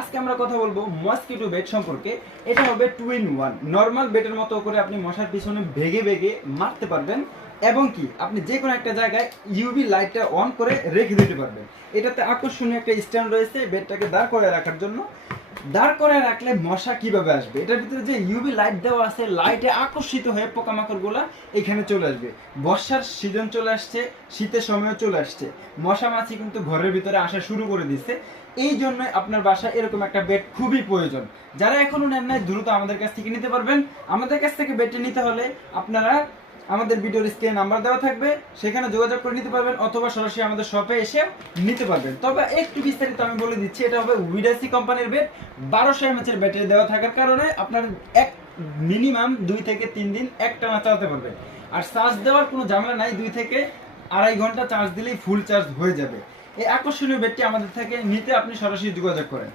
আজকে আমরা কথা বলবো মসকিটো বেড সম্পর্কে। এটা হবে 2 in 1 নরমাল বেডের মতো করে আপনি মশার পিছনে ভেগে ভেগে মারতে পারবেন এবং কি আপনি যে কোনো একটা জায়গায় ইউভি লাইটটা অন করে রেখে দিতে পারবেন। এটাতে আকর্ষণীয় একটা স্ট্যান্ড রয়েছে বেডটাকে দাঁড় করে রাখার জন্য। দাঁড় করে রাখলে মশা কিভাবে আসবে, এটার ভিতরে যে ইউভি লাইট দেওয়া আছে, লাইটে আকর্ষিত হয়ে পোকামাকড়গুলা এখানে চলে আসবে। বর্ষার সিজন চলে আসছে, শীতের সময়ও চলে আসছে, মশা মাছি কিন্তু ঘরের ভিতরে আসা শুরু করে দিচ্ছে। এই জন্য আপনার বাসায় এরকম একটা বেড খুবই প্রয়োজন। যারা এখনো নেন নাই দ্রুত আমাদের কাছ থেকে নিতে পারবেন। আমাদের কাছ থেকে বেডটি নিতে হলে আপনারা আমাদের ভিডিওর স্ক্রিনে নাম্বার দেওয়া থাকবে, সেখানে যোগাযোগ করে নিতে পারবেন অথবা সরাসরি আমাদের শপে এসে নিতে পারবেন। তবে একটু বিস্তারিত আমি বলে দিচ্ছি, এটা হবে উইডাসি কোম্পানির বেড। 1200 এমএচের ব্যাটারি দেওয়া থাকার কারণে আপনার মিনিমাম 2 থেকে 3 দিন একটানা চালাতে পারবেন। আর চার্জ দেওয়ার কোনো ঝামেলা নাই, 2 থেকে আড়াই ঘন্টা চার্জ দিলেই ফুল চার্জ হয়ে যাবে। এই আকর্ষণীয় বেডটি আমাদের থেকে নিতে আপনি সরাসরি যোগাযোগ করেন।